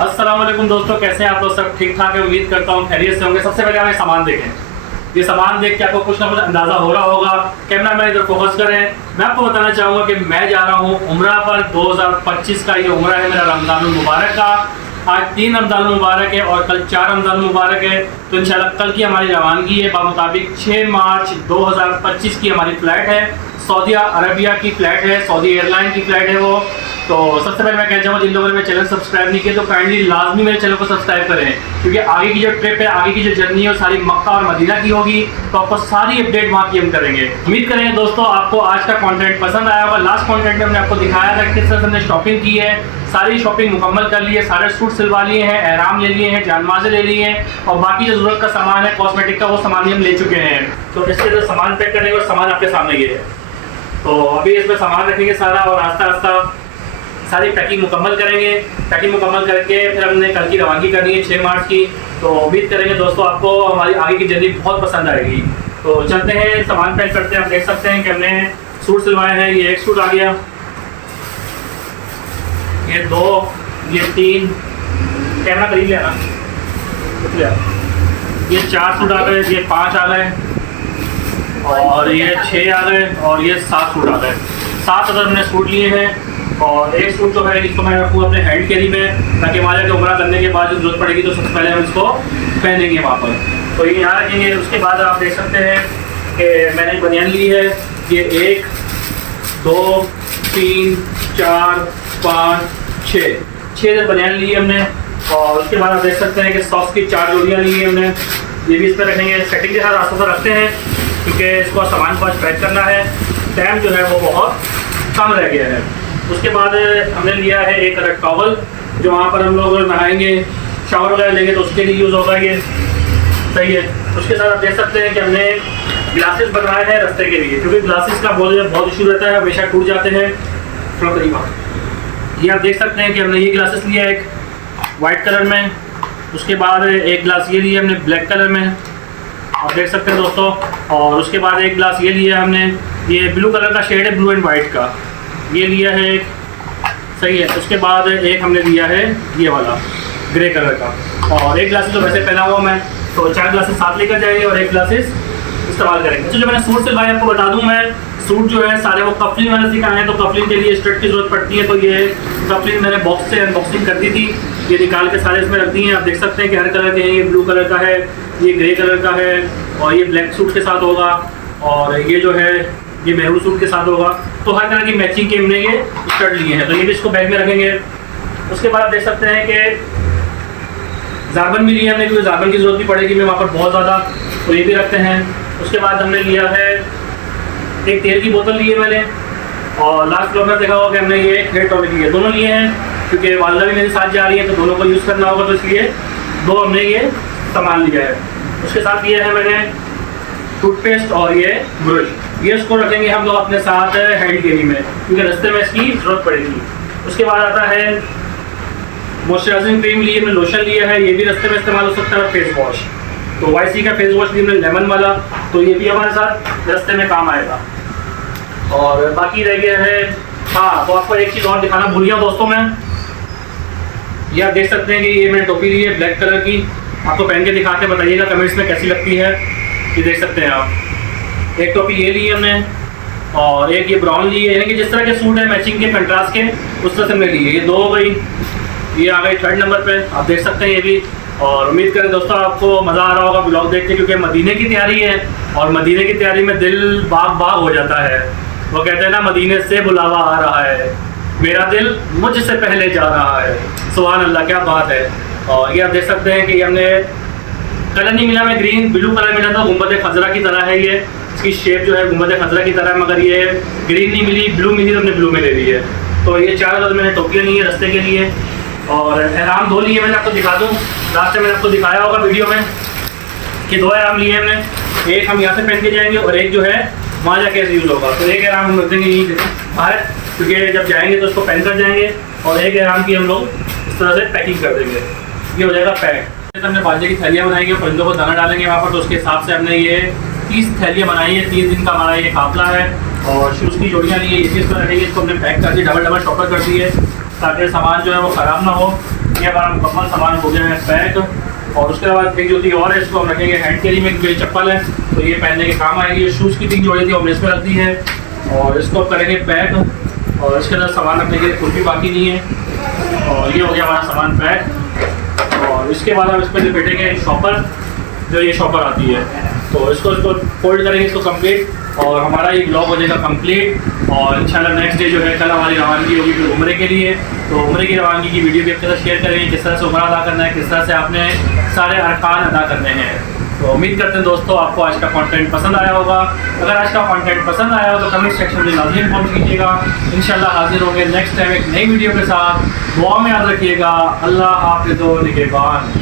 अस्सलाम वालेकुम दोस्तों, कैसे हैं आप लोग? सब ठीक ठाक है, उम्मीद करता हूँ खैरियत से होंगे। सबसे पहले हमें सामान देखें। ये सामान देख के आपको कुछ ना कुछ अंदाज़ा हो रहा होगा। कैमरा मैन इधर फोकस करें। मैं आपको बताना चाहूँगा कि मैं जा रहा हूँ उम्रा पर। 2025 का ये उम्रा है मेरा, रमज़ानुल मुबारक का। आज 3 रमज़ानुल मुबारक है और कल 4 रमज़ानुल मुबारक है। तो इंशाल्लाह कल की हमारी रवानगी है। बामुताबिक 6 मार्च 2025 की हमारी फ़्लाइट है। सऊदी अरबिया की फ़्लाइट है, सऊदी एयरलाइन की फ़्लाइट है वो। तो सबसे पहले मैं कहना चाहूँगा जिन लोगों ने मेरे चैनल सब्सक्राइब नहीं किया तो काइंडली लाजमी मेरे चैनल को सब्सक्राइब करें, क्योंकि आगे की जो ट्रिप है, आगे की जो जर्नी है वो सारी मक्का और मदीना की होगी। तो आपको सारी अपडेट वहाँ की हम करेंगे। उम्मीद करेंगे दोस्तों आपको आज का कंटेंट पसंद आया होगा। लास्ट कंटेंट में हमने आपको दिखाया था किस तरह से हमने शॉपिंग की है। सारी शॉपिंग मुकम्मल कर ली है, सारे सूट सिलवा लिए हैं, एहराम ले लिए हैं, जानमाज़े ले लिए हैं और बाकी जो ज़रूरत का सामान है कॉस्मेटिक का वो सामान भी हम ले चुके हैं। तो इसके जो सामान पैक करने का सामान आपके सामने ये है। तो अभी इसमें सामान रखेंगे सारा और आस्ता आस्ता सारी पैकिंग मुकम्मल करेंगे। पैकिंग मुकम्मल करके फिर हमने कल की रवानगी करनी है 6 मार्च की। तो उम्मीद करेंगे दोस्तों आपको हमारी आगे की जर्नी बहुत पसंद आएगी। तो चलते हैं, सामान पैक करते हैं। आप देख सकते हैं कि हमने सूट सिलवाए हैं। ये एक सूट आ गया, ये 2, ये 3, कैमरा करीब ले आना, ये 4 सूट आ गए, ये 5 आ गए और ये 6 आ गए और ये 7 सूट आ गए। 7 अगर हमने सूट लिए हैं और एक सूट जो है इसको मैं रखूँ अपने हैंड कैरी में, ताकि हमारे जो उम्रा करने के बाद जरूरत पड़ेगी तो सबसे पहले हम इसको पहनेंगे वहाँ पर। तो ये यहाँ रखेंगे। उसके बाद आप देख सकते हैं कि मैंने बनियान ली है। ये 1, 2, 3, 4, 5, 6 बनियान ली है हमने। और उसके बाद आप देख सकते हैं कि सॉक्स की 4 जोड़ियाँ ली है हमने। ये भी इस पर रखेंगे। सेटिंग के साथ रास्तों पर रखते हैं क्योंकि इसको सामान को आज पैक करना है। टाइम जो है वो बहुत कम रह गया है। उसके बाद हमने लिया है एक अलग टॉवल, जो वहाँ पर हम लोग नहाएंगे, शावर वगैरह लेंगे तो उसके लिए यूज़ होगा ये। सही है। उसके साथ आप देख सकते हैं कि हमने ग्लासेस बनवाए हैं रास्ते के लिए, क्योंकि ग्लासेस का बहुत इशू रहता है, हमेशा टूट जाते हैं। थोड़ा करीब ये आप देख सकते हैं कि हमने ये ग्लासेस लिया है एक वाइट कलर में। उसके बाद एक ग्लास ये लिया हमने ब्लैक कलर में, आप देख सकते हैं दोस्तों। और उसके बाद एक ग्लास ये लिया हमने, ये ब्लू कलर का शेड है, ब्लू एंड वाइट का, ये लिया है एक। सही है। उसके बाद एक हमने लिया है ये वाला ग्रे कलर का। और एक ग्लासेस तो वैसे पहना हुआ मैं, तो 4 ग्लासेस साथ लेकर जाएंगे और एक ग्लासेस इस्तेमाल करेंगे। अच्छा, जो मैंने सूट सिलवाए आपको बता दूं, मैं सूट जो है सारे वो कफलिंग मैंने सिखाए हैं। तो कफलिंग के लिए स्ट्रेट की ज़रूरत पड़ती है, तो ये कफलिंग मैंने बॉक्स से अनबॉक्सिंग कर दी थी। ये निकाल के सारे इसमें रख दी हैं। आप देख सकते हैं कि हर कलर के हैं। ये ब्लू कलर का है, ये ग्रे कलर का है और ये ब्लैक सूट के साथ होगा और ये जो है ये मेहरून सूट के साथ होगा। तो हर तरह की मैचिंग के हमने ये स्टड लिए हैं। तो ये भी इसको बैग में रखेंगे। उसके बाद आप देख सकते हैं कि जारबन भी लिया हमने, क्योंकि जारबन की ज़रूरत भी पड़ेगी मैं वहाँ पर बहुत ज़्यादा, तो ये भी रखते हैं। उसके बाद हमने लिया है एक तेल की बोतल ली है मैंने। और लास्ट ब्लॉग में देखा होगा कि हमने ये हेयर टॉनिक लिए, दोनों लिए हैं क्योंकि वालदा भी मेरे साथ जा रही है तो दोनों को यूज़ करना होगा, तो इसलिए 2 हमने ये सामान लिया है। उसके साथ लिया है मैंने टूथपेस्ट और ये ब्रश। ये इसको रखेंगे हम लोग अपने साथ हैंड कैरी में, क्योंकि रास्ते में इसकी ज़रूरत पड़ेगी। उसके बाद आता है मॉइस्चराइजिंग क्रीम लिए, हमने लोशन लिया है, ये भी रास्ते में इस्तेमाल हो सकता है। फेस वॉश, तो YC का फेस वॉश लिया हमने लेमन वाला, तो ये भी हमारे साथ रास्ते में काम आएगा। और बाकी रह गया है, हाँ तो आपको एक चीज़ और दिखाना भूल गया दोस्तों मैं। ये आप देख सकते हैं कि ये मैंने टोपी ली है ब्लैक कलर की। आपको पहन के दिखाते बताइएगा कमेंट्स में कैसी लगती है। ये देख सकते हैं आप, एक टोपी ये ली है हमने और एक ये ब्राउन ली है, यानी कि जिस तरह के सूट है मैचिंग के कंट्रास्ट के उस तरह से हमने ली है। ये 2 हो गई, ये आ गई 3rd नंबर पे, आप देख सकते हैं ये भी। और उम्मीद करें दोस्तों आपको मज़ा आ रहा होगा ब्लॉग देख के, क्योंकि मदीने की तैयारी है और मदीने की तैयारी में दिल बाग बाग हो जाता है। वो कहते हैं ना, मदीने से बुलावा आ रहा है, मेरा दिल मुझसे पहले जा रहा है। सुभान अल्लाह, क्या बात है। और ये आप देख सकते हैं कि हमने कलर नहीं मिला, मैं ग्रीन ब्लू कलर मिला था, गुंबद खजरा की तरह है ये, इसकी शेप जो है गुंबद खजरा की तरह है, मगर ये ग्रीन नहीं मिली, ब्लू मिली तो हमने ब्लू में ले ली है। तो ये 4 अलग मैंने टोपियाँ ली है रास्ते के लिए। और एहराम 2 लिए मैंने, आपको दिखा दूँ, लास्ट में मैंने आपको दिखाया होगा वीडियो में कि 2 एहराम लिए हमने। एक हम यहाँ से पहन के जाएंगे और एक जो है वहाँ जाके यूज़ होगा। तो एक एहराम हम रख देंगे यहीं बाहर, क्योंकि जब जाएंगे तो उसको पहन कर जाएंगे, और एक एहराम की हम लोग इस तरह से पैकिंग कर देंगे, ये हो जाएगा पैक। हमने बाजरे की थैलियाँ बनाएंगे, परिंदों को दाना डालेंगे वहाँ पर, तो उसके हिसाब से हमने ये 30 थैलियाँ बनाई है। 3 दिन का हमारा ये काफिला है। और शूज़ की जोड़ियाँ ली है, इसी पर रहेंगी। इसको हमने पैक कर दी, डबल शॉपर कर दी है, ताकि सामान जो है वो ख़राब ना हो। ये हमारा मुकम्मल सामान हो गया है पैक। और उसके बाद एक जो थी और है, इसको हम रखेंगे हैंड कैरी में, क्योंकि चप्पल है तो ये पहनने के काम आएगी। ये शूज़ की 3 जोड़ी थी हमने इसमें रख दी है और इसको करेंगे पैक। और इसके अंदर सामान रखने के लिए कुछ भी बाकी नहीं है। और ये हो गया हमारा सामान पैक। और इसके बाद हम इस पर लपेटेंगे शॉपर, जो ये शॉपर आती है, तो इसको फोल्ड करेंगे इसको कंप्लीट और हमारा ये ब्लॉग हो जाएगा कंप्लीट। और इंशाल्लाह नेक्स्ट डे जो है कल हमारी रवानगी होगी फिर उम्रे के लिए। तो उम्रे की रवानगी की वीडियो भी अपने साथ शेयर करेंगे, किस तरह से उम्रा अदा करना है, किस तरह से आपने सारे अरकान अदा करने हैं। तो उम्मीद करते हैं दोस्तों आपको आज का कंटेंट पसंद आया होगा। अगर आज का कंटेंट पसंद आया हो तो कमेंट सेक्शन में लाज़मी इन्फॉर्म कीजिएगा। इंशाल्लाह हाजिर होंगे नेक्स्ट टाइम एक नई वीडियो के साथ। दुआ में याद रखिएगा। अल्लाह हाफ़िज़ व निगहबान।